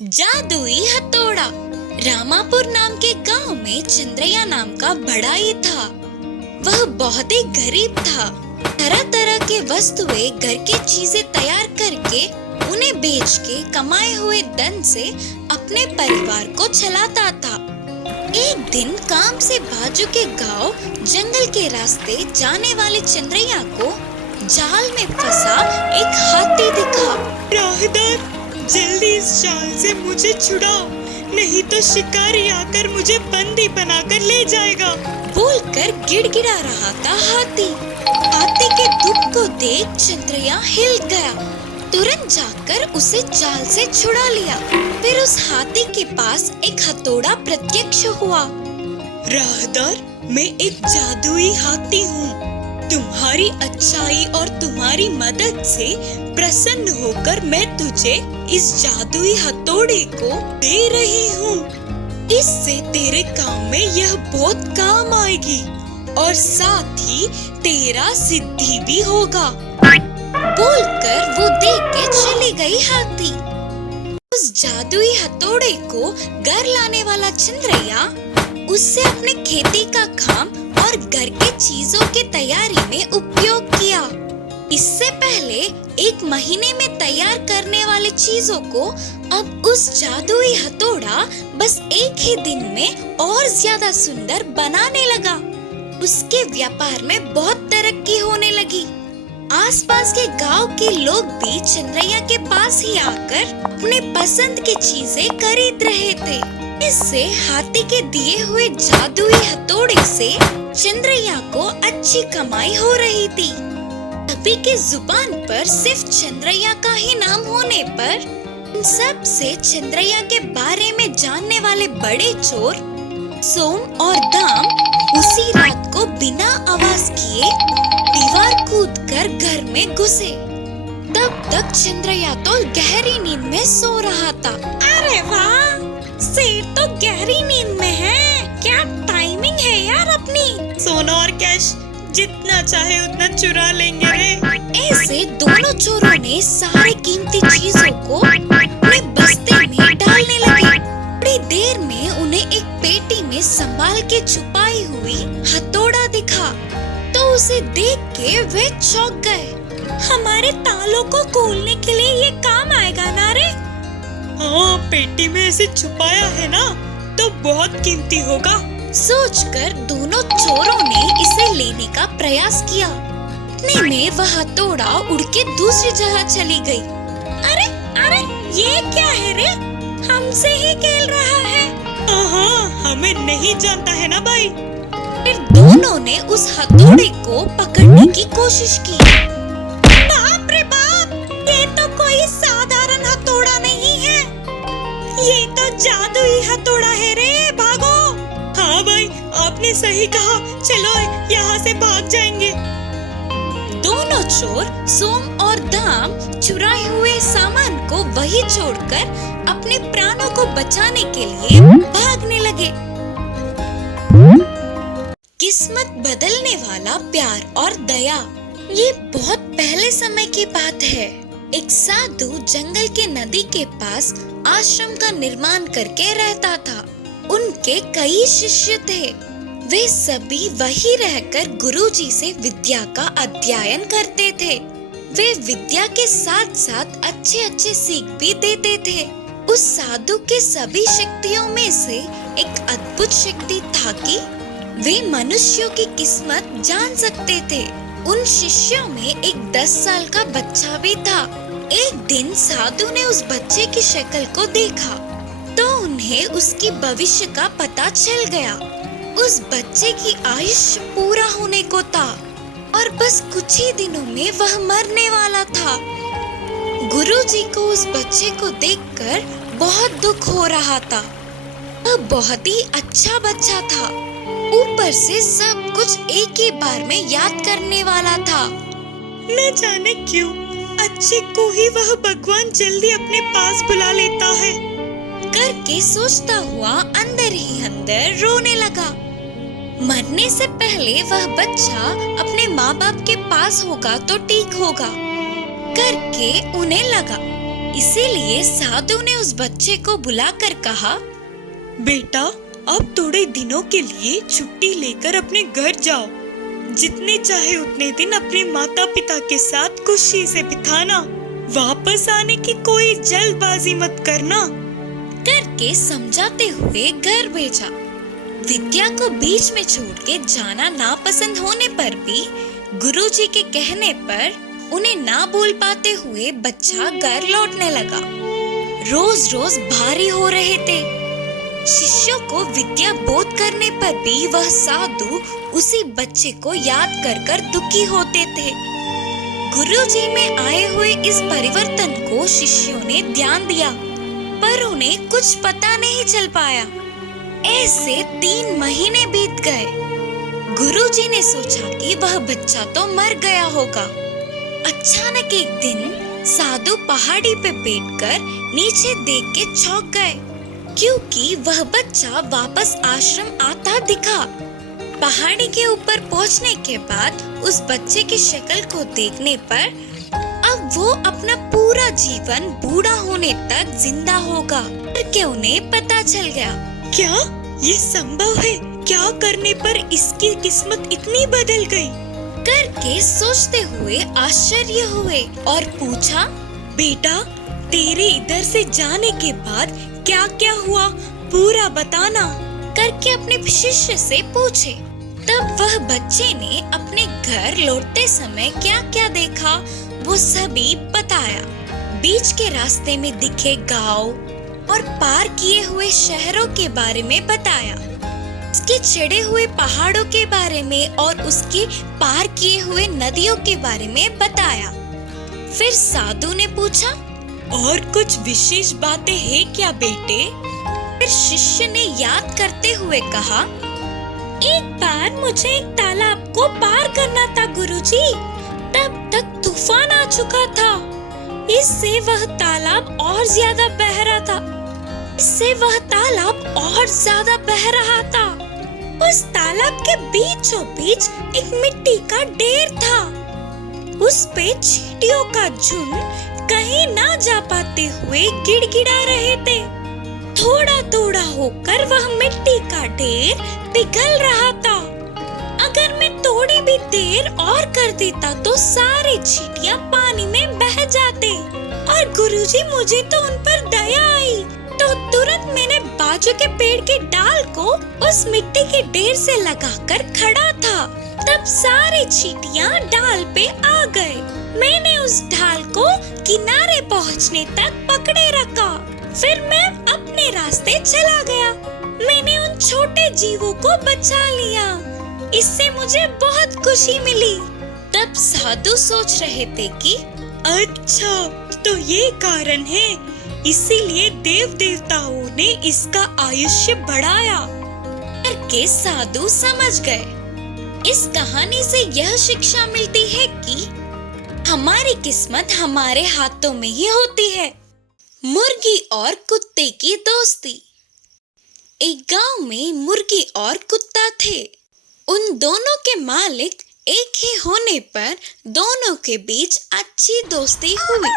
जादुई हथौड़ा। रामापुर नाम के गांव में चंद्रैया नाम का बड़ाई था। वह बहुत ही गरीब था। तरह तरह के वस्तुएं, घर की चीजें तैयार करके उन्हें बेच के कमाए हुए धन से अपने परिवार को चलाता था। एक दिन काम से बाजू के गांव जंगल के रास्ते जाने वाले चंद्रैया को जाल में फंसा एक हाथी दिखा। राहदार, जल्दी इस जाल से मुझे छुड़ाओ, नहीं तो शिकारी आकर मुझे बंदी बनाकर ले जाएगा। बोलकर गिड़गिड़ा रहा था हाथी। हाथी के दुख को देख चंद्रैया हिल गया। तुरंत जाकर उसे जाल से छुड़ा लिया। फिर उस हाथी के पास एक हथौड़ा प्रत्यक्ष हुआ। राहदार, मैं एक जादुई हाथी हूँ। तुम्हारी अच्छाई और तुम्हारी मदद से प्रसन्न होकर मैं तुझे इस जादुई हथौड़े को दे रही हूँ। इससे तेरे काम में यह बहुत काम आएगी और साथ ही तेरा सिद्धि भी होगा। बोलकर वो देख के चली गई हाथी। उस जादुई हथौड़े को घर लाने वाला चंद्रैया उससे अपने खेती का काम और घर के चीजों की तैयारी में उपयोग किया। इससे पहले एक महीने में तैयार करने वाले चीजों को अब उस जादुई हथौड़ा बस एक ही दिन में और ज्यादा सुंदर बनाने लगा। उसके व्यापार में बहुत तरक्की होने लगी। आसपास के गांव के लोग भी चंद्रैया के पास ही आकर अपने पसंद की चीजें खरीद रहे थे। इससे हाथी के दिए हुए जादुई हथौड़े से चंद्रैया को अच्छी कमाई हो रही थी। सभी के जुबान पर सिर्फ चंद्रैया का ही नाम होने पर उन सब से चंद्रैया के बारे में जानने वाले बड़े चोर सोम और दाम उसी रात को बिना आवाज किए दीवार कूदकर घर में घुसे। तब तक चंद्रैया तो गहरी नींद में सो रहा था। अरे वाह, शेर तो गहरी नींद में है। क्या टाइमिंग है यार अपनी। सोना और कैश जितना चाहे उतना चुरा लेंगे रे। ऐसे दोनों चोरों ने सारे कीमती चीजों को अपने बस्ते में डालने लगे। थोड़ी देर में उन्हें एक पेटी में संभाल के छुपाई हुई हथौड़ा दिखा तो उसे देख के वे चौंक गए। हमारे तालों को खोलने के लिए ये काम आएगा ना रे। हाँ, पेटी में ऐसे छुपाया है ना तो बहुत कीमती होगा। सोचकर दोनों चोरों ने इसे लेने का प्रयास किया। इतने में वह हथौड़ा उड़ के दूसरी जगह चली गई। अरे अरे, ये क्या है रे? हमसे ही खेल रहा है। हाँ, हमें नहीं जानता है ना भाई। फिर दोनों ने उस हथौड़े को पकड़ने की कोशिश की। बाप रे बाप, ये तो कोई साधारण हथौड़ा नहीं है, ये तो जादुई हथौड़ा है रे। भागो। हाँ भाई, आपने सही कहा। चलो यहाँ से भाग जाएंगे। दोनों चोर सोम और दाम चुराए हुए सामान को वहीं छोड़कर अपने प्राणों को बचाने के लिए भागने लगे। किस्मत बदलने वाला प्यार और दया। ये बहुत पहले समय की बात है। एक साधु जंगल के नदी के पास आश्रम का निर्माण करके रहता था। उनके कई शिष्य थे। वे सभी वहीं रहकर गुरुजी से विद्या का अध्ययन करते थे। वे विद्या के साथ साथ अच्छे अच्छे सीख भी देते थे। उस साधु के सभी शक्तियों में से एक अद्भुत शक्ति था कि वे मनुष्यों की किस्मत जान सकते थे। उन शिष्यों में एक 10 साल का बच्चा भी था। एक दिन साधु ने उस बच्चे की शक्ल को देखा तो उन्हें उसकी भविष्य का पता चल गया। उस बच्चे की आयुष्य पूरा होने को था और बस कुछ ही दिनों में वह मरने वाला था। गुरुजी को उस बच्चे को देखकर बहुत दुख हो रहा था। वह बहुत ही अच्छा बच्चा था। ऊपर से सब कुछ एक ही बार में याद करने वाला था। न जाने क्यों अच्छे को ही वह भगवान जल्दी अपने पास बुला लेता है करके सोचता हुआ अंदर ही अंदर रोने लगा। मरने से पहले वह बच्चा अपने माँ बाप के पास होगा तो ठीक होगा करके उन्हें लगा। इसीलिए साधु ने उस बच्चे को बुलाकर कहा, बेटा, अब थोड़े दिनों के लिए छुट्टी लेकर अपने घर जाओ। जितने चाहे उतने दिन अपने माता पिता के साथ खुशी से बिताना। वापस आने की कोई जल्दबाजी मत करना, करके समझाते हुए घर भेजा। विद्या को बीच में छोड़ के जाना नापसंद होने पर भी गुरुजी के कहने पर उन्हें ना बोल पाते हुए बच्चा घर लौटने लगा। रोज रोज भारी हो रहे थे। शिष्यों को विद्या बोध करने पर भी वह साधु उसी बच्चे को याद कर कर दुखी होते थे। गुरुजी में आए हुए इस परिवर्तन को शिष्यों ने ध्यान दिया, पर उन्हें कुछ पता नहीं चल पाया। ऐसे 3 महीने बीत गए। गुरुजी ने सोचा कि वह बच्चा तो मर गया होगा। अचानक एक दिन साधु पहाड़ी पे बैठकर नीचे देख के चौंक गए, क्योंकि वह बच्चा वापस आश्रम आता दिखा। पहाड़ी के ऊपर पहुंचने के बाद उस बच्चे की शक्ल को देखने पर अब वो अपना पूरा जीवन बूढ़ा होने तक जिंदा होगा, करके उन्हें पता चल गया। क्या ये संभव है? क्या करने पर इसकी किस्मत इतनी बदल गई? करके सोचते हुए आश्चर्य हुए और पूछा, बेटा, तेरे इधर से जाने के बाद क्या क्या हुआ, पूरा बताना, करके अपने शिष्य से पूछे। तब वह बच्चे ने अपने घर लौटते समय क्या क्या देखा वो सभी बताया। बीच के रास्ते में दिखे गांव और पार किए हुए शहरों के बारे में बताया, उसके चढ़े हुए पहाड़ों के बारे में और उसके पार किए हुए नदियों के बारे में बताया। फिर साधु ने पूछा, और कुछ विशेष बातें हैं क्या बेटे? फिर शिष्य ने याद करते हुए कहा, एक बार मुझे एक तालाब को पार करना था गुरुजी, तब तक तूफान आ चुका था। इससे वह तालाब और ज्यादा बह रहा था। उस तालाब के बीचों बीच एक मिट्टी का ढेर था। उस पे चींटियों का झुंड कहीं ना जा पाते हुए गिड़गिड़ा रहे थे। थोड़ा थोड़ा होकर वह मिट्टी का ढेर पिघल रहा था। अगर मैं थोड़ी भी देर और कर देता तो सारे चींटियां पानी में बह जाते। और गुरुजी, मुझे तो उन पर दया आई, तो तुरंत मैंने बाजू के पेड़ के डाल को उस मिट्टी के ढेर से लगाकर खड़ा था। तब सारे चींटियां डाल पे आ गए। मैंने उस ढाल को किनारे पहुंचने तक पकड़े रखा। फिर मैं अपने रास्ते चला गया। मैंने उन छोटे जीवों को बचा लिया। इससे मुझे बहुत खुशी मिली। तब साधु सोच रहे थे कि अच्छा, तो ये कारण है, इसीलिए देव देवताओं ने इसका आयुष्य बढ़ाया, करके साधु समझ गए। इस कहानी से यह शिक्षा मिलती है कि हमारी किस्मत हमारे हाथों में ही होती है। मुर्गी और कुत्ते की दोस्ती। एक गांव में मुर्गी और कुत्ता थे। उन दोनों के मालिक एक ही होने पर दोनों के बीच अच्छी दोस्ती हुई।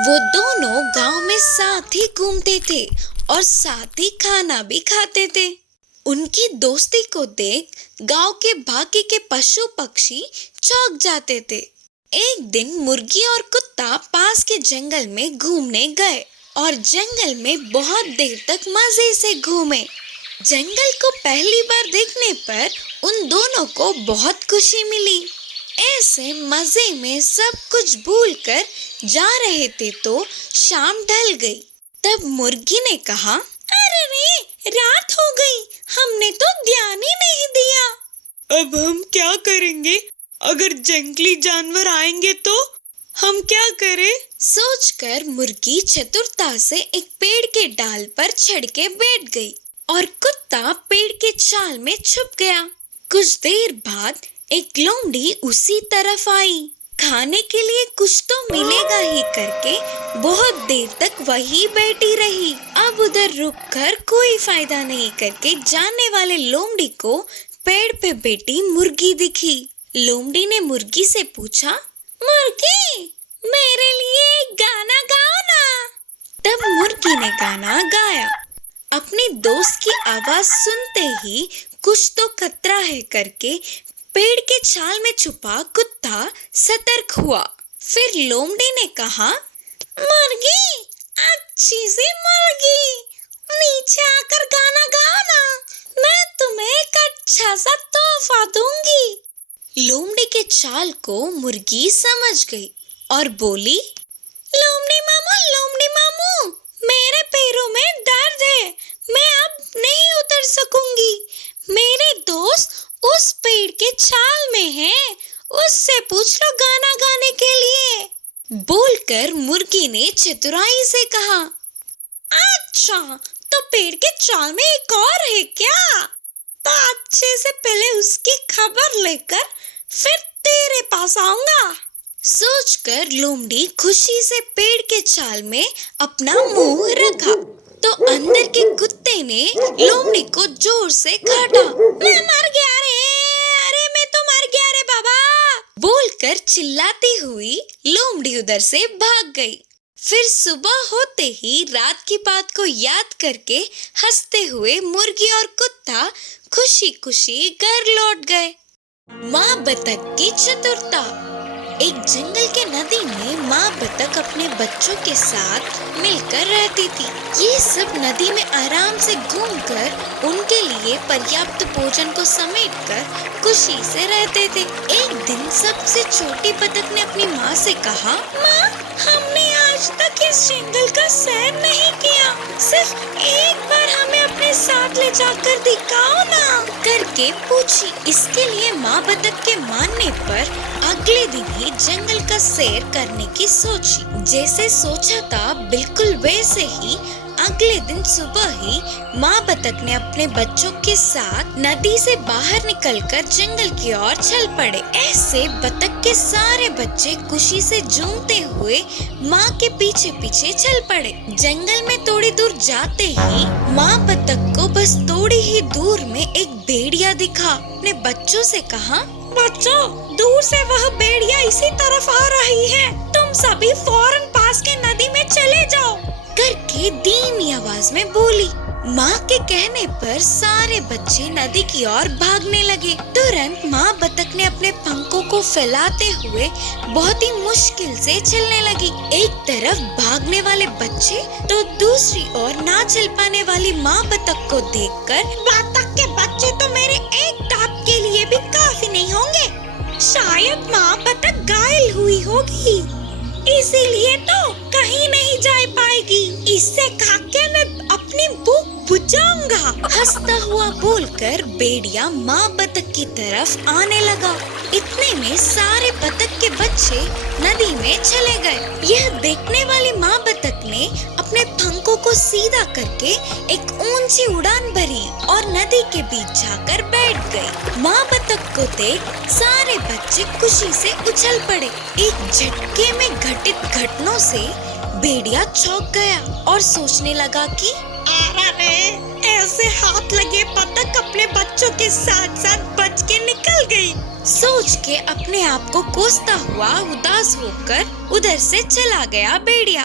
वो दोनों गांव में साथ ही घूमते थे और साथ ही खाना भी खाते थे। उनकी दोस्ती को देख गांव के बाकी के पशु पक्षी चौंक जाते थे। एक दिन मुर्गी और कुत्ता पास के जंगल में घूमने गए और जंगल में बहुत देर तक मजे से घूमे। जंगल को पहली बार देखने पर उन दोनों को बहुत खुशी मिली। ऐसे मजे में सब कुछ भूलकर जा रहे थे तो शाम ढल गई। तब मुर्गी ने कहा, अरे रे, रात हो गई, हमने तो ध्यान ही नहीं दिया। अब हम क्या करेंगे? अगर जंगली जानवर आएंगे तो हम क्या करें? सोचकर मुर्गी चतुरता से एक पेड़ के डाल पर चढ़ के बैठ गई और कुत्ता पेड़ के छाल में छुप गया। कुछ देर बाद एक लोमड़ी उसी तरफ आई। खाने के लिए कुछ तो मिलेगा ही करके बहुत देर तक वही बैठी रही। अब उधर रुककर कोई फायदा नहीं करके जाने वाले लोमड़ी को पेड़ पे बैठी मुर्गी दिखी। लोमड़ी ने मुर्गी से पूछा, मुर्गी, मेरे लिए एक गाना गाओ ना। लोमड़ी ने गाना गाया। अपने दोस्त की आवाज सुनते ही कुछ तो खतरा है करके पेड़ के छाल में छुपा कुत्ता सतर्क हुआ। फिर लोमड़ी ने कहा, मुर्गी, अच्छी सी मुर्गी, नीचे आकर गाना गाओ ना, मैं तुम्हें एक अच्छा सा तोहफा दूंगी। लोमड़ी के चाल को मुर्गी समझ गई और बोली, लोमड़ी मामू, मेरे पैरों में दर्द है, मैं अब नहीं उतर सकूंगी। मेरे दोस्त उस पेड़ के छाल में हैं, उससे पूछ लो गाना गाने के लिए। बोलकर मुर्गी ने चतुराई से कहा, अच्छा, तो पेड़ के छाल में एक और है क्या? तो अच्छे से पहले उसकी खबर लेकर फिर तेरे पास आऊंगा। सोचकर लोमड़ी खुशी से पेड़ के छाल में अपना मुंह रखा तो अंदर के कुत्ते ने लोमड़ी को जोर से काटा। मैं मर गया रे, अरे मैं तो मर गया रे बाबा, बोलकर चिल्लाती हुई लोमड़ी उधर से भाग गई। फिर सुबह होते ही रात की बात को याद करके हंसते हुए मुर्गी और कुत्ता खुशी खुशी घर लौट गए। माँ बतख की चतुरता। एक जंगल के नदी में माँ बतख अपने बच्चों के साथ मिलकर रहती थी। ये सब नदी में आराम से घूमकर उनके लिए पर्याप्त भोजन को समेटकर खुशी से रहते थे। एक दिन सबसे छोटी बतख ने अपनी माँ से कहा, माँ, हमने आज तक इस जंगल का सैर नहीं किया, सिर्फ एक बार हमें अपने साथ ले जाकर दिखाओ ना, करके पूछी। इसके लिए माँ बतख के मानने पर अगले दिन ही जंगल का सैर करने की सोची। जैसे सोचा था बिल्कुल वैसे ही अगले दिन सुबह ही माँ बतख ने अपने बच्चों के साथ नदी से बाहर निकलकर जंगल की ओर चल पड़े। ऐसे बतख के सारे बच्चे खुशी से झूमते हुए माँ के पीछे पीछे चल पड़े। जंगल में थोड़ी दूर जाते ही माँ बतख को बस थोड़ी ही दूर में एक भेड़िया दिखा। अपने बच्चों से कहा, बच्चों, दूर से वह भेड़िया इसी तरफ आ रही है, तुम सभी फौरन पास के नदी में चले जाओ, करके धीमी आवाज में बोली। माँ के कहने पर सारे बच्चे नदी की ओर भागने लगे। तुरंत माँ बतख ने अपने पंखों को फैलाते हुए बहुत ही मुश्किल से चलने लगी। एक तरफ भागने वाले बच्चे तो दूसरी ओर ना चल पाने वाली माँ बतख को देखकर, बतख के बच्चे तो मेरे एक टाप के लिए भी काफी नहीं होंगे, शायद माँ बतख घायल हुई होगी, इसीलिए तो कहीं नहीं जा पाएगी, इससे खाके मैं अपनी भूख बुझाऊंगा। हंसता हुआ बोलकर भेड़िया माँ बतख की तरफ आने लगा। इतने में सारे बतख के बच्चे नदी में चले गए। यह देखने वाली माँ बतख ने अपने पंखों को सीधा करके एक ऊंची उड़ान भरी और नदी के बीच जाकर बैठ गई। माँ बतख को देख सारे बच्चे खुशी से उछल पड़े। एक झटके में घटित घटनाओं से भेड़िया चौंक गया और सोचने लगा कि अरे, ऐसे हाथ लगे बतख अपने बच्चों के साथ साथ बच के निकल गई। सोच के अपने आप को कोसता हुआ उदास होकर उधर से चला गया भेड़िया।